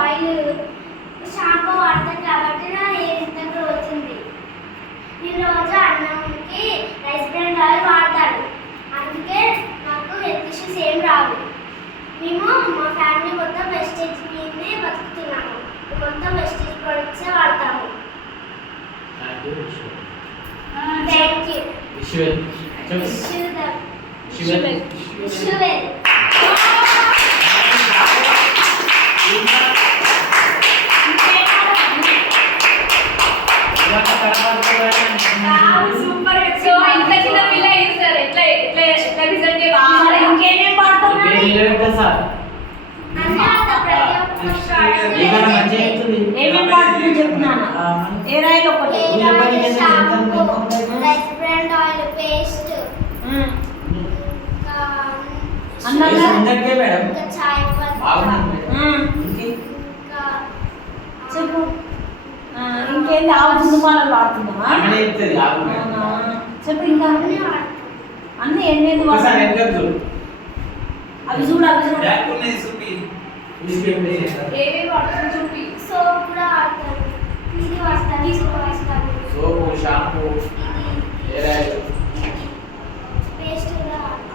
Oil shampoo వాడతాను కాబట్టి నా హెయిర్ ఇంత గ్రోత్ ఉంది. నేను రోజు అన్నంకి రైస్ బ్రాండ్ ఆయిల్ వాడతాను, అందుకే నాకు హెల్త్ ఇష్యూస్ ఏం రావు. మేము మా ఫ్యామిలీ మొత్తం వెస్టేజ్ మీదనే బతుకుతున్నాము, మొత్తం వెస్టేజ్ ప్రొడక్ట్సే వాడతాము. Thank you. సూపర్. సో ఇంత చిన్న పిల్ల అయింది సార్, ఎట్లా ఎట్లా ఎట్లా రిజల్ట్ ఇంకేమేం వాడతాం ఏమేమి వాడుతుంది చెప్తున్నాను. ఏ రాయిలు ఒకటి shampoo, rice brand oil, paste, ఇంకా చాయ్ చెప్పు. ఇంకేంటి ఆవు దుందుమాలను వాడుతున్నావా? చెప్పు. ఇంకా అన్ని ఎన్ని అవి చూడు, అవి చూడు. ఏమేమి వాడతారు చూపి. సోప్ కూడా వాడతాను, ఇది వాడతాను, సోపు, షాంపూ, పేస్ట్ కూడా వాడతాను.